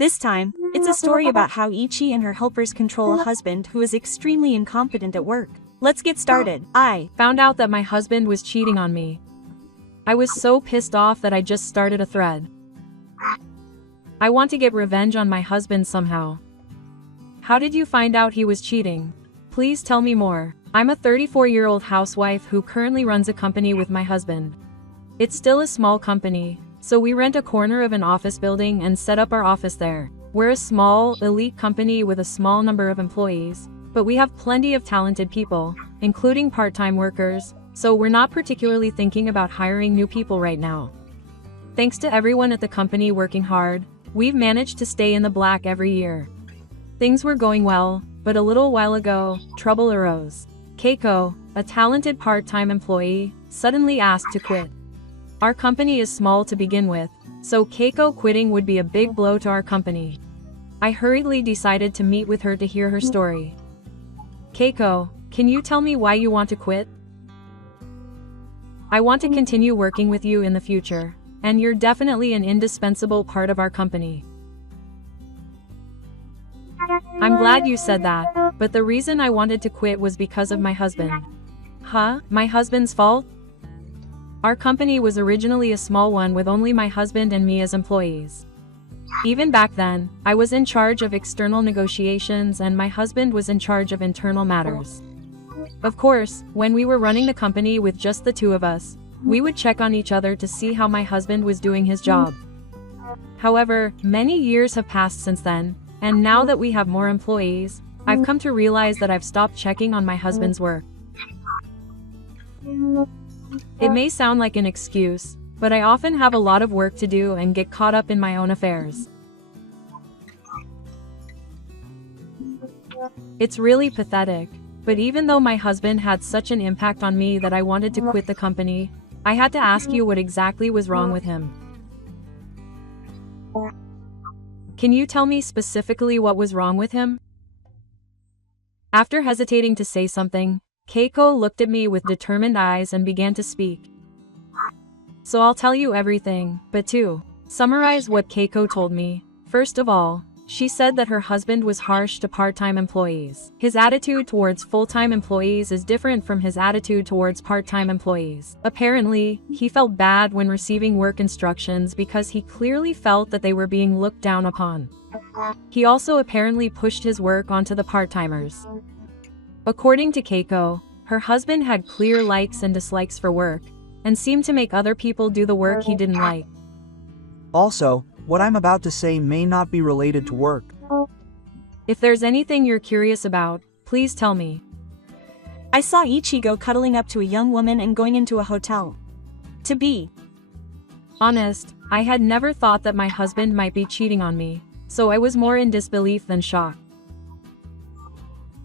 This time, it's a story about how Ichi and her helpers control a husband who is extremely incompetent at work. Let's get started. I found out that my husband was cheating on me. I was so pissed off that I just started a thread. I want to get revenge on my husband somehow. How did you find out he was cheating? Please tell me more. I'm a 34-year-old housewife who currently runs a company with my husband. It's still a small company, so we rent a corner of an office building and set up our office there. We're a small, elite company with a small number of employees, but we have plenty of talented people, including part-time workers, so we're not particularly thinking about hiring new people right now. Thanks to everyone at the company working hard, we've managed to stay in the black every year. Things were going well, but a little while ago, trouble arose. Keiko, a talented part-time employee, suddenly asked to quit. Our company is small to begin with, so Keiko quitting would be a big blow to our company. I hurriedly decided to meet with her to hear her story. Keiko, can you tell me why you want to quit? I want to continue working with you in the future, and you're definitely an indispensable part of our company. I'm glad you said that, but the reason I wanted to quit was because of my husband. Huh? My husband's fault? Our company was originally a small one with only my husband and me as employees. Even back then, I was in charge of external negotiations and my husband was in charge of internal matters. Of course, when we were running the company with just the two of us, we would check on each other to see how my husband was doing his job. However, many years have passed since then, and now that we have more employees, I've come to realize that I've stopped checking on my husband's work. It may sound like an excuse, but I often have a lot of work to do and get caught up in my own affairs. It's really pathetic, but even though my husband had such an impact on me that I wanted to quit the company, I had to ask you what exactly was wrong with him. Can you tell me specifically what was wrong with him? After hesitating to say something, Keiko looked at me with determined eyes and began to speak. So I'll tell you everything, but to summarize what Keiko told me, first of all, she said that her husband was harsh to part-time employees. His attitude towards full-time employees is different from his attitude towards part-time employees. Apparently, he felt bad when receiving work instructions because he clearly felt that they were being looked down upon. He also apparently pushed his work onto the part-timers. According to Keiko, her husband had clear likes and dislikes for work, and seemed to make other people do the work he didn't like. Also, what I'm about to say may not be related to work. If there's anything you're curious about, please tell me. I saw Ichigo cuddling up to a young woman and going into a hotel. To be honest, I had never thought that my husband might be cheating on me, so I was more in disbelief than shock.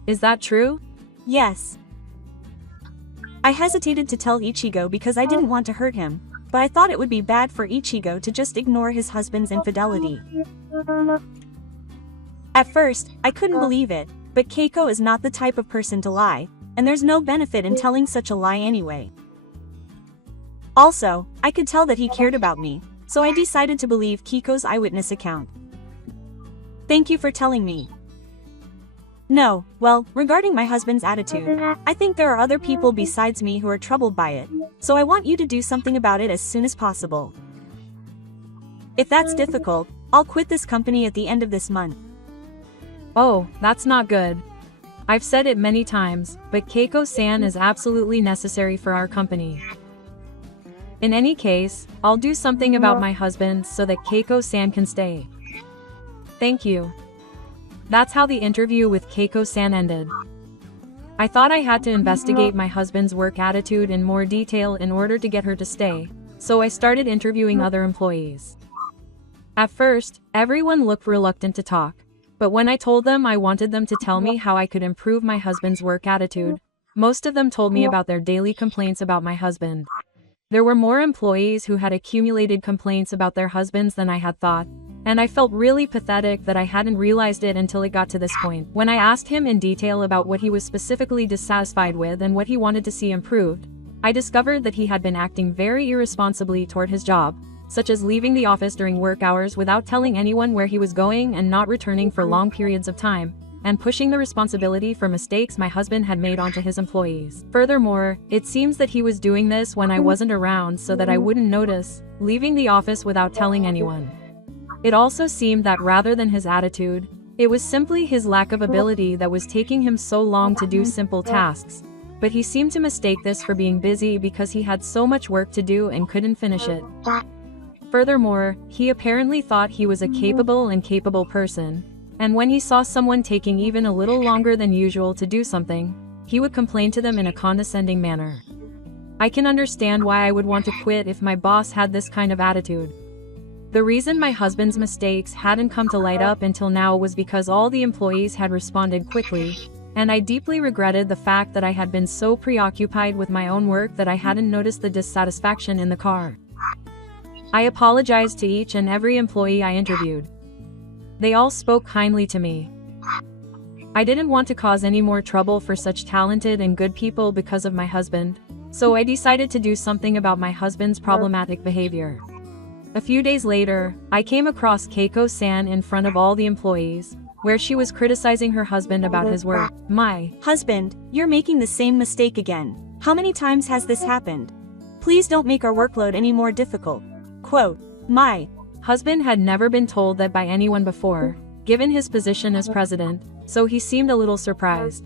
Is that true? Yes. I hesitated to tell Ichigo because I didn't want to hurt him, but I thought it would be bad for Ichigo to just ignore his husband's infidelity. At first, I couldn't believe it, but Keiko is not the type of person to lie, and there's no benefit in telling such a lie anyway. Also, I could tell that he cared about me, so I decided to believe Keiko's eyewitness account. Thank you for telling me. No, well, regarding my husband's attitude, I think there are other people besides me who are troubled by it, so I want you to do something about it as soon as possible. If that's difficult, I'll quit this company at the end of this month. Oh, that's not good. I've said it many times, but Keiko-san is absolutely necessary for our company. In any case, I'll do something about my husband so that Keiko-san can stay. Thank you. That's how the interview with Keiko-san ended. I thought I had to investigate my husband's work attitude in more detail in order to get her to stay, so I started interviewing other employees. At first, everyone looked reluctant to talk, but when I told them I wanted them to tell me how I could improve my husband's work attitude, most of them told me about their daily complaints about my husband. There were more employees who had accumulated complaints about their husbands than I had thought, and I felt really pathetic that I hadn't realized it until it got to this point. When I asked him in detail about what he was specifically dissatisfied with and what he wanted to see improved, I discovered that he had been acting very irresponsibly toward his job, such as leaving the office during work hours without telling anyone where he was going and not returning for long periods of time, and pushing the responsibility for mistakes my husband had made onto his employees. Furthermore, it seems that he was doing this when I wasn't around so that I wouldn't notice, leaving the office without telling anyone. It also seemed that rather than his attitude, it was simply his lack of ability that was taking him so long to do simple tasks, but he seemed to mistake this for being busy because he had so much work to do and couldn't finish it. Furthermore, he apparently thought he was a capable person, and when he saw someone taking even a little longer than usual to do something, he would complain to them in a condescending manner. I can understand why I would want to quit if my boss had this kind of attitude. The reason my husband's mistakes hadn't come to light up until now was because all the employees had responded quickly, and I deeply regretted the fact that I had been so preoccupied with my own work that I hadn't noticed the dissatisfaction in the car. I apologized to each and every employee I interviewed. They all spoke kindly to me. I didn't want to cause any more trouble for such talented and good people because of my husband, so I decided to do something about my husband's problematic behavior. A few days later, I came across Keiko-san in front of all the employees, where she was criticizing her husband about his work. My husband, you're making the same mistake again. How many times has this happened? Please don't make our workload any more difficult. Quote, my husband had never been told that by anyone before, given his position as president, so he seemed a little surprised.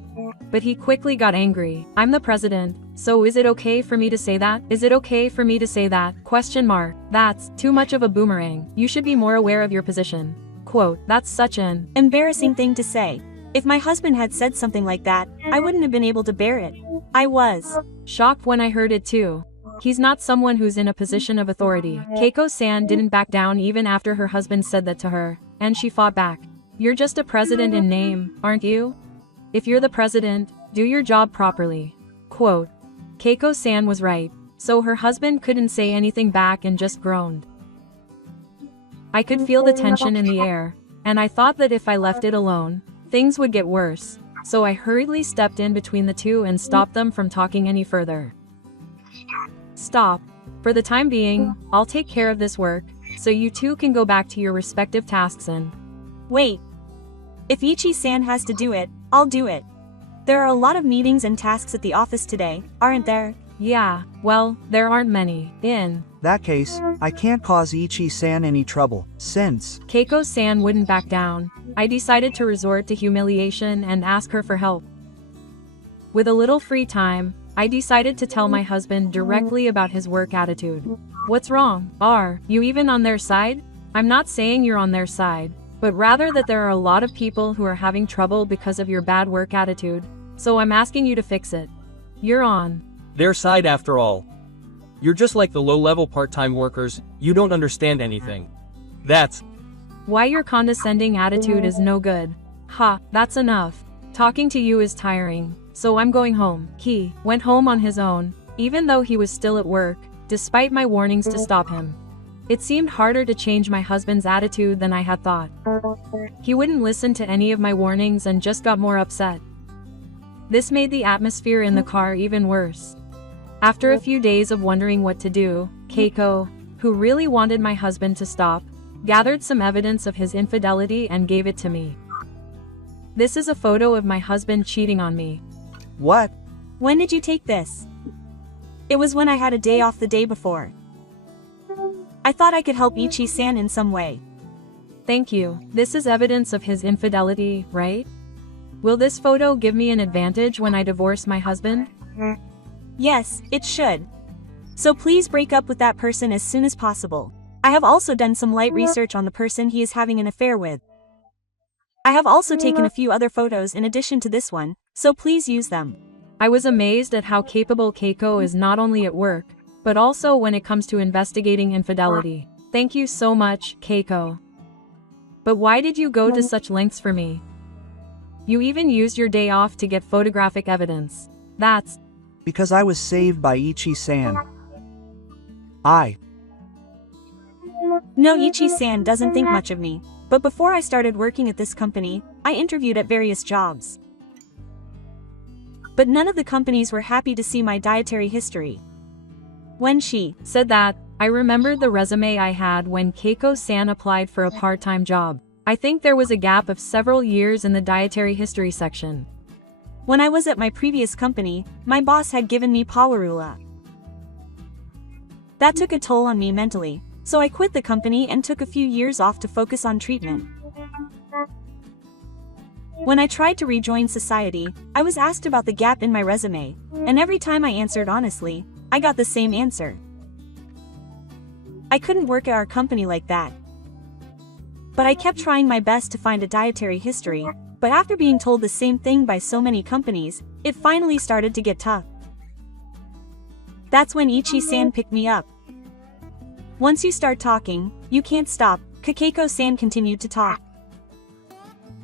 But he quickly got angry. I'm the president, so is it okay for me to say that? Is it okay for me to say that? Question mark. That's too much of a boomerang. You should be more aware of your position. Quote, that's such an embarrassing thing to say. If my husband had said something like that, I wouldn't have been able to bear it. I was shocked when I heard it too. He's not someone who's in a position of authority. Keiko-san didn't back down even after her husband said that to her, and she fought back. You're just a president in name, aren't you? If you're the president, do your job properly. Quote. Keiko-san was right, so her husband couldn't say anything back and just groaned. I could feel the tension in the air, and I thought that if I left it alone, things would get worse, so I hurriedly stepped in between the two and stopped them from talking any further. Stop. For the time being, I'll take care of this work, so you two can go back to your respective tasks and… Wait. If Ichi-san has to do it, I'll do it. There are a lot of meetings and tasks at the office today, aren't there? Yeah, well, there aren't many. In that case, I can't cause Ichi-san any trouble, since Keiko-san wouldn't back down, I decided to resort to humiliation and ask her for help. With a little free time, I decided to tell my husband directly about his work attitude. What's wrong? Are you even on their side? I'm not saying you're on their side, but rather that there are a lot of people who are having trouble because of your bad work attitude, so I'm asking you to fix it. You're on their side after all. You're just like the low-level part-time workers, you don't understand anything. That's why your condescending attitude is no good. Ha, that's enough. Talking to you is tiring, so I'm going home. He went home on his own, even though he was still at work, despite my warnings to stop him. It seemed harder to change my husband's attitude than I had thought. He wouldn't listen to any of my warnings and just got more upset. This made the atmosphere in the car even worse. After a few days of wondering what to do, Keiko, who really wanted my husband to stop, gathered some evidence of his infidelity and gave it to me. This is a photo of my husband cheating on me. What? When did you take this? It was when I had a day off the day before. I thought I could help Ichi-san in some way. Thank you. This is evidence of his infidelity, right? Will this photo give me an advantage when I divorce my husband? Yes, it should. So please break up with that person as soon as possible. I have also done some light research on the person he is having an affair with. I have also taken a few other photos in addition to this one, so please use them. I was amazed at how capable Keiko is not only at work, but also when it comes to investigating infidelity. Thank you so much, Keiko. But why did you go to such lengths for me? You even used your day off to get photographic evidence. That's because I was saved by Ichi-san. No, Ichi-san doesn't think much of me, but before I started working at this company, I interviewed at various jobs. But none of the companies were happy to see my dietary history. When she said that, I remembered the resume I had when Keiko-san applied for a part-time job. I think there was a gap of several years in the dietary history section. When I was at my previous company, my boss had given me powerula. That took a toll on me mentally, so I quit the company and took a few years off to focus on treatment. When I tried to rejoin society, I was asked about the gap in my resume, and every time I answered honestly, I got the same answer. I couldn't work at our company like that. But I kept trying my best to find a dietary history, but after being told the same thing by so many companies, it finally started to get tough. That's when Ichi-san picked me up. Once you start talking, you can't stop, Keiko-san continued to talk.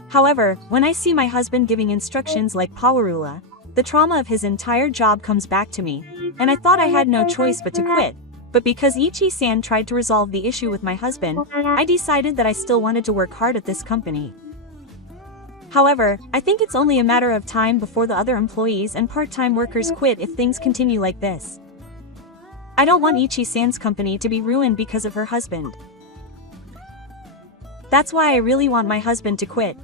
However, when I see my husband giving instructions like powerula, the trauma of his entire job comes back to me, and I thought I had no choice but to quit. But because Ichi-san tried to resolve the issue with my husband, I decided that I still wanted to work hard at this company. However, I think it's only a matter of time before the other employees and part-time workers quit if things continue like this. I don't want Ichi-san's company to be ruined because of her husband. That's why I really want my husband to quit.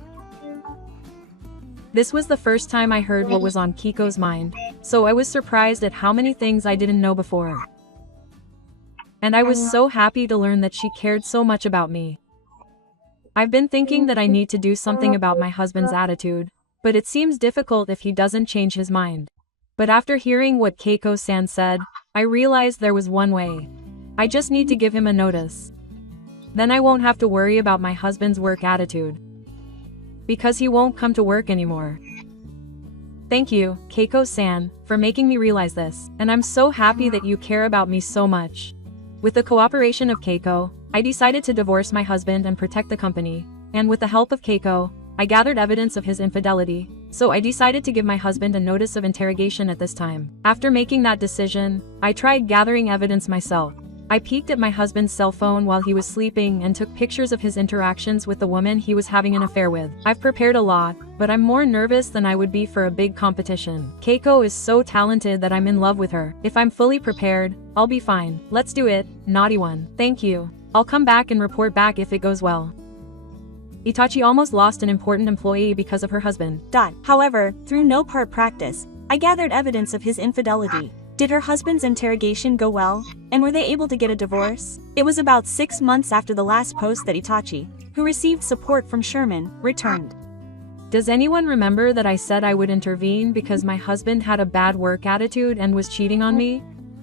This was the first time I heard what was on Kiko's mind, so I was surprised at how many things I didn't know before. And I was so happy to learn that she cared so much about me. I've been thinking that I need to do something about my husband's attitude, but it seems difficult if he doesn't change his mind. But after hearing what Keiko-san said, I realized there was one way. I just need to give him a notice. Then I won't have to worry about my husband's work attitude. Because he won't come to work anymore. Thank you, Keiko-san, for making me realize this, and I'm so happy that you care about me so much. With the cooperation of Keiko, I decided to divorce my husband and protect the company, and with the help of Keiko, I gathered evidence of his infidelity, so I decided to give my husband a notice of interrogation at this time. After making that decision, I tried gathering evidence myself. I peeked at my husband's cell phone while he was sleeping and took pictures of his interactions with the woman he was having an affair with. I've prepared a lot, but I'm more nervous than I would be for a big competition. Keiko is so talented that I'm in love with her. If I'm fully prepared, I'll be fine. Let's do it, naughty one. Thank you. I'll come back and report back if it goes well. Itachi almost lost an important employee because of her husband. However, through no part practice, I gathered evidence of his infidelity. Did her husband's interrogation go well, and were they able to get a divorce? It was about 6 months after the last post that Itachi, who received support from Sherman, returned. Does anyone remember that I said I would intervene because my husband had a bad work attitude and was cheating on me?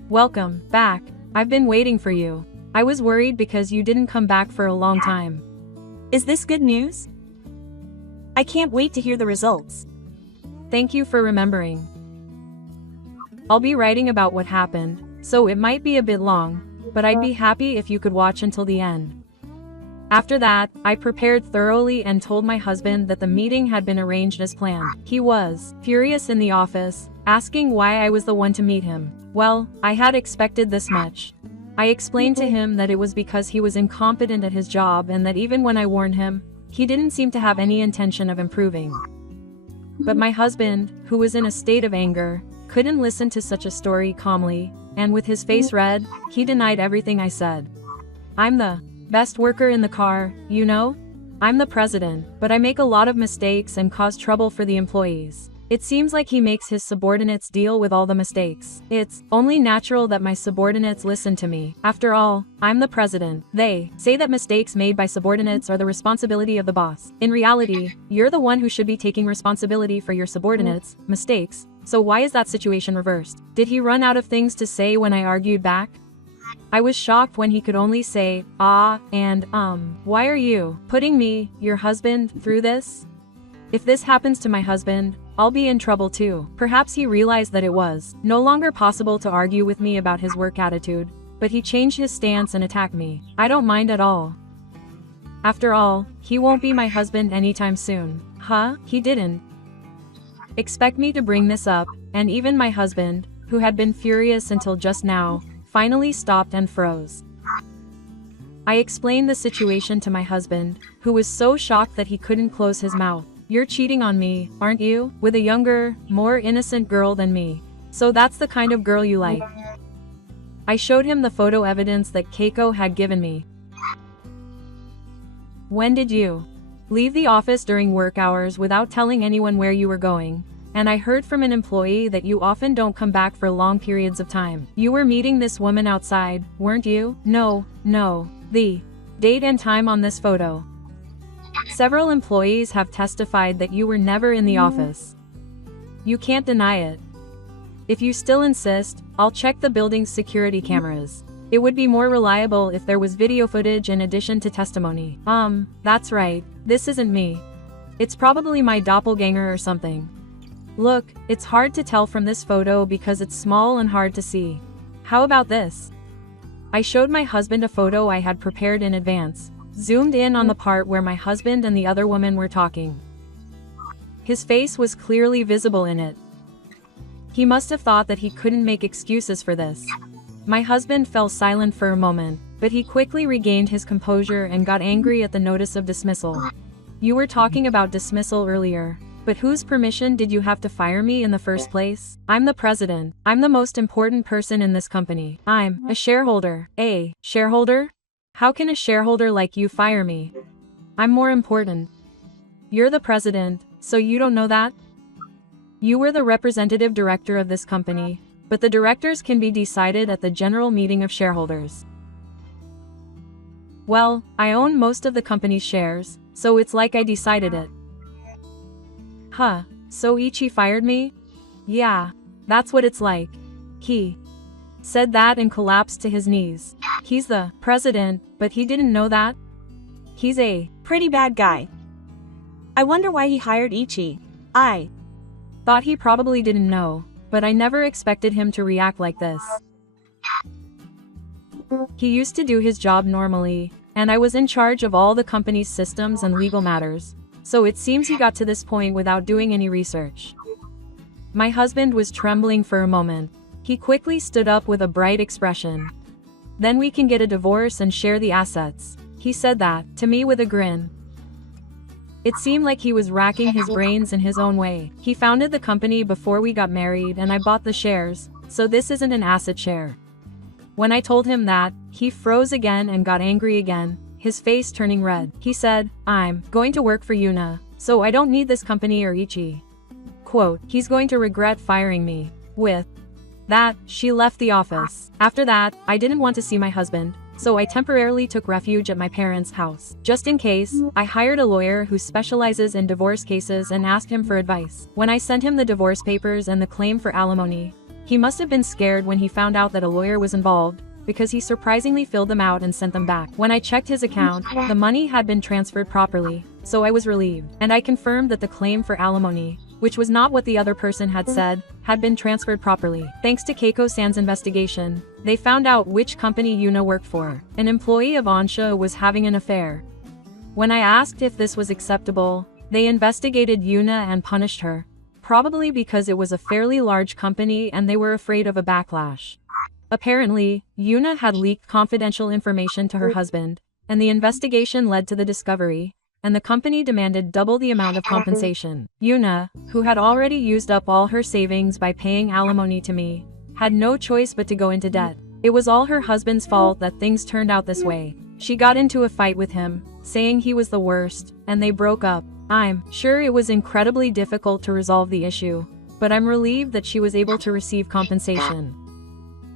Welcome back. I've been waiting for you. I was worried because you didn't come back for a long time. Is this good news? I can't wait to hear the results. Thank you for remembering. I'll be writing about what happened, so it might be a bit long, but I'd be happy if you could watch until the end. After that, I prepared thoroughly and told my husband that the meeting had been arranged as planned. He was furious in the office, asking why I was the one to meet him. Well, I had expected this much. I explained to him that it was because he was incompetent at his job and that even when I warned him, he didn't seem to have any intention of improving. But my husband, who was in a state of anger, couldn't listen to such a story calmly, and with his face red, he denied everything I said. I'm the best worker in the car, you know? I'm the president, but I make a lot of mistakes and cause trouble for the employees. It seems like he makes his subordinates deal with all the mistakes. It's only natural that my subordinates listen to me. After all, I'm the president. They say that mistakes made by subordinates are the responsibility of the boss. In reality, you're the one who should be taking responsibility for your subordinates' mistakes. So why is that situation reversed? Did he run out of things to say when I argued back? I was shocked when he could only say, and why are you putting me, your husband, through this? If this happens to my husband, I'll be in trouble too. Perhaps he realized that it was no longer possible to argue with me about his work attitude, but he changed his stance and attacked me. I don't mind at all. After all, he won't be my husband anytime soon. He didn't expect me to bring this up, and even my husband, who had been furious until just now, finally stopped and froze. I explained the situation to my husband, who was so shocked that he couldn't close his mouth. You're cheating on me, aren't you? With a younger, more innocent girl than me. So that's the kind of girl you like. I showed him the photo evidence that Keiko had given me. When did you leave the office during work hours without telling anyone where you were going? And I heard from an employee that you often don't come back for long periods of time. You were meeting this woman outside, weren't you? No. The date and time on this photo. Several employees have testified that you were never in the office. You can't deny it. If you still insist, I'll check the building's security cameras. It would be more reliable if there was video footage in addition to testimony. That's right. This isn't me. It's probably my doppelganger or something. Look, it's hard to tell from this photo because it's small and hard to see. How about this? I showed my husband a photo I had prepared in advance, zoomed in on the part where my husband and the other woman were talking. His face was clearly visible in it. He must have thought that he couldn't make excuses for this. My husband fell silent for a moment, but he quickly regained his composure and got angry at the notice of dismissal. You were talking about dismissal earlier, but whose permission did you have to fire me in the first place? I'm the president. I'm the most important person in this company. I'm a shareholder. A shareholder? How can a shareholder like you fire me? I'm more important. You're the president, so you don't know that? You were the representative director of this company, but the directors can be decided at the general meeting of shareholders. Well, I own most of the company's shares, so it's like I decided it. Huh, so Ichi fired me? Yeah, that's what it's like. He said that and collapsed to his knees. He's the president, but he didn't know that? He's a Pretty bad guy. I wonder why he hired Ichi. I thought he probably didn't know, but I never expected him to react like this. He used to do his job normally, and I was in charge of all the company's systems and legal matters, so it seems he got to this point without doing any research. My husband was trembling for a moment. He quickly stood up with a bright expression. Then we can get a divorce and share the assets. He said that to me with a grin. It seemed like he was racking his brains in his own way. He founded the company before we got married and I bought the shares, so this isn't an asset share. When I told him that, he froze again and got angry again, his face turning red. He said, I'm going to work for Yuna, so I don't need this company or Ichi. Quote, he's going to regret firing me. With that, she left the office. After that, I didn't want to see my husband, so I temporarily took refuge at my parents' house. Just in case, I hired a lawyer who specializes in divorce cases and asked him for advice. When I sent him the divorce papers and the claim for alimony, he must have been scared when he found out that a lawyer was involved, because he surprisingly filled them out and sent them back. When I checked his account, the money had been transferred properly, so I was relieved. And I confirmed that the claim for alimony, which was not what the other person had said, had been transferred properly. Thanks to Keiko-san's investigation, they found out which company Yuna worked for. An employee of Ansha was having an affair. When I asked if this was acceptable, they investigated Yuna and punished her. Probably because it was a fairly large company and they were afraid of a backlash. Apparently, Yuna had leaked confidential information to her husband, and the investigation led to the discovery, and the company demanded double the amount of compensation. Yuna, who had already used up all her savings by paying alimony to me, had no choice but to go into debt. It was all her husband's fault that things turned out this way. She got into a fight with him, saying he was the worst, and they broke up. I'm sure it was incredibly difficult to resolve the issue, but I'm relieved that she was able to receive compensation.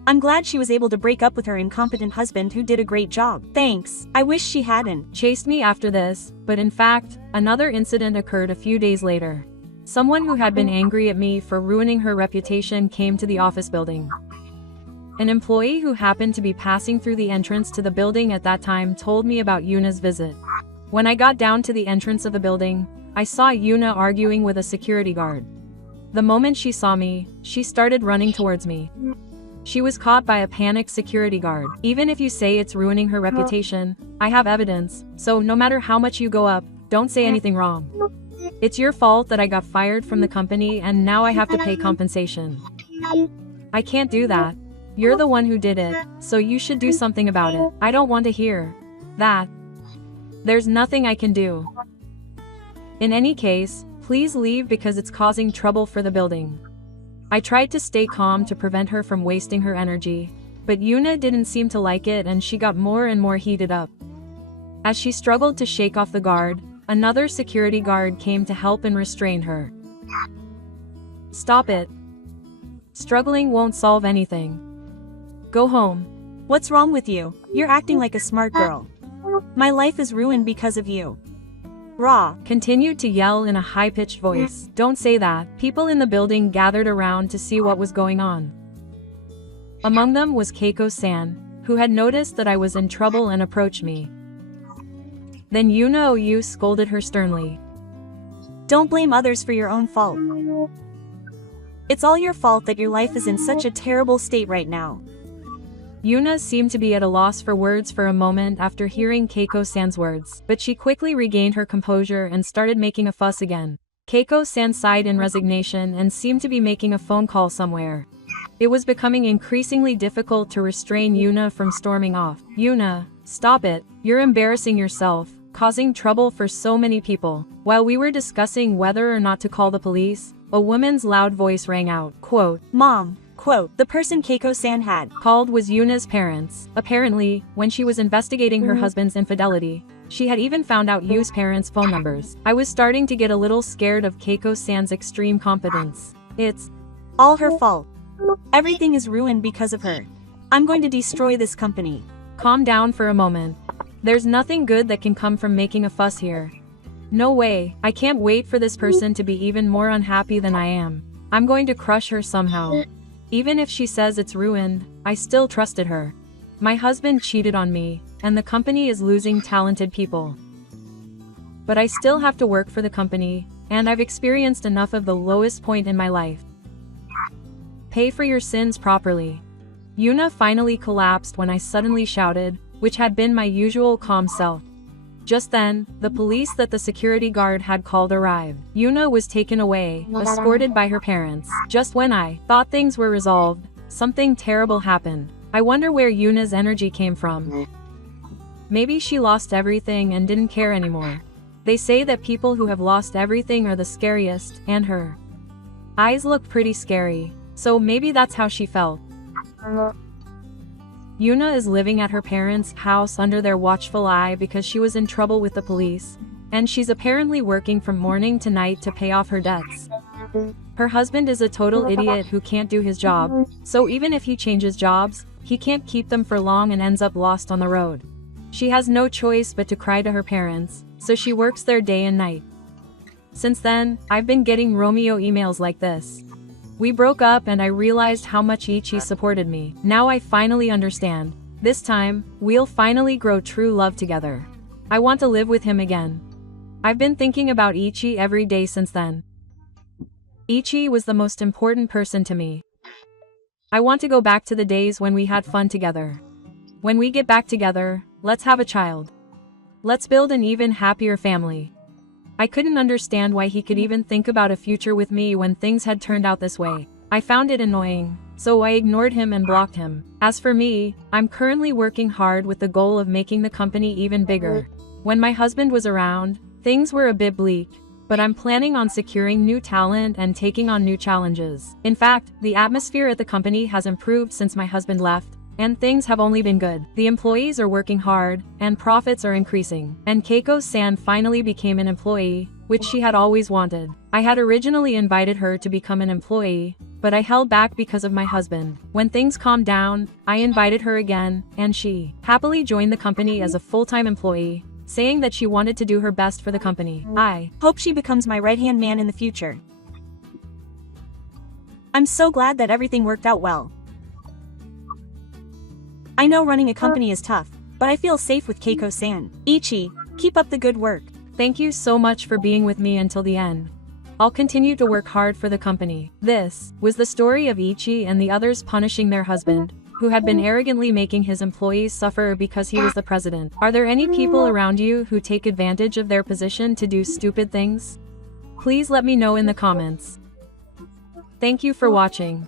I'm glad she was able to break up with her incompetent husband who did a great job. Thanks. I wish she hadn't chased me after this, but in fact, another incident occurred a few days later. Someone who had been angry at me for ruining her reputation came to the office building. An employee who happened to be passing through the entrance to the building at that time told me about Yuna's visit. When I got down to the entrance of the building, I saw Yuna arguing with a security guard. The moment she saw me, she started running towards me. She was caught by a panicked security guard. Even if you say it's ruining her reputation, I have evidence, so no matter how much you go up, don't say anything wrong. It's your fault that I got fired from the company and now I have to pay compensation. I can't do that. You're the one who did it, so you should do something about it. I don't want to hear that. There's nothing I can do. In any case, please leave because it's causing trouble for the building. I tried to stay calm to prevent her from wasting her energy, But Yuna didn't seem to like it and she got more and more heated up. As she struggled to shake off the guard, another security guard came to help and restrain her. Stop it. Struggling won't solve anything. Go home. What's wrong with you? You're acting like a smart girl. My life is ruined because of you. Raw continued to yell in a high-pitched voice. Don't say that. People in the building gathered around to see what was going on. Among them was Keiko-san, who had noticed that I was in trouble and approached me. Then Yuna Oyu scolded her sternly. Don't blame others for your own fault. It's all your fault that your life is in such a terrible state right now. Yuna seemed to be at a loss for words for a moment after hearing Keiko-san's words, but she quickly regained her composure and started making a fuss again. Keiko-san sighed in resignation and seemed to be making a phone call somewhere. It was becoming increasingly difficult to restrain Yuna from storming off. Yuna, stop it. You're embarrassing yourself, causing trouble for so many people. While we were discussing whether or not to call the police, a woman's loud voice rang out, quote, Mom, quote, the person Keiko-san had called was Yuna's parents. Apparently, when she was investigating her husband's infidelity, she had even found out Yu's parents' phone numbers. I was starting to get a little scared of Keiko-san's extreme competence. It's all her fault. Everything is ruined because of her. I'm going to destroy this company. Calm down for a moment. There's nothing good that can come from making a fuss here. No way. I can't wait for this person to be even more unhappy than I am. I'm going to crush her somehow. Even if she says it's ruined, I still trusted her. My husband cheated on me, and the company is losing talented people. But I still have to work for the company, and I've experienced enough of the lowest point in my life. Pay for your sins properly. Yuna finally collapsed when I suddenly shouted, which had been my usual calm self. Just then, the police that the security guard had called arrived. Yuna was taken away, escorted by her parents. Just when I thought things were resolved, something terrible happened. I wonder where Yuna's energy came from. Maybe she lost everything and didn't care anymore. They say that people who have lost everything are the scariest, and her eyes looked pretty scary, so maybe that's how she felt. Yuna is living at her parents' house under their watchful eye because she was in trouble with the police, and she's apparently working from morning to night to pay off her debts. Her husband is a total idiot who can't do his job, so even if he changes jobs, he can't keep them for long and ends up lost on the road. She has no choice but to cry to her parents, so she works there day and night. Since then, I've been getting Romeo emails like this. We broke up and I realized how much Ichi supported me. Now I finally understand. This time, we'll finally grow true love together. I want to live with him again. I've been thinking about Ichi every day since then. Ichi was the most important person to me. I want to go back to the days when we had fun together. When we get back together, let's have a child. Let's build an even happier family. I couldn't understand why he could even think about a future with me when things had turned out this way. I found it annoying, so I ignored him and blocked him. As for me, I'm currently working hard with the goal of making the company even bigger. When my husband was around, things were a bit bleak, but I'm planning on securing new talent and taking on new challenges. In fact, the atmosphere at the company has improved since my husband left, and things have only been good. The employees are working hard, and profits are increasing. And Keiko-san finally became an employee, which she had always wanted. I had originally invited her to become an employee, but I held back because of my husband. When things calmed down, I invited her again, and she happily joined the company as a full-time employee, saying that she wanted to do her best for the company. I hope she becomes my right-hand man in the future. I'm so glad that everything worked out well. I know running a company is tough, but I feel safe with Keiko-san. Ichi, keep up the good work. Thank you so much for being with me until the end. I'll continue to work hard for the company. This was the story of Ichi and the others punishing their husband, who had been arrogantly making his employees suffer because he was the president. Are there any people around you who take advantage of their position to do stupid things? Please let me know in the comments. Thank you for watching.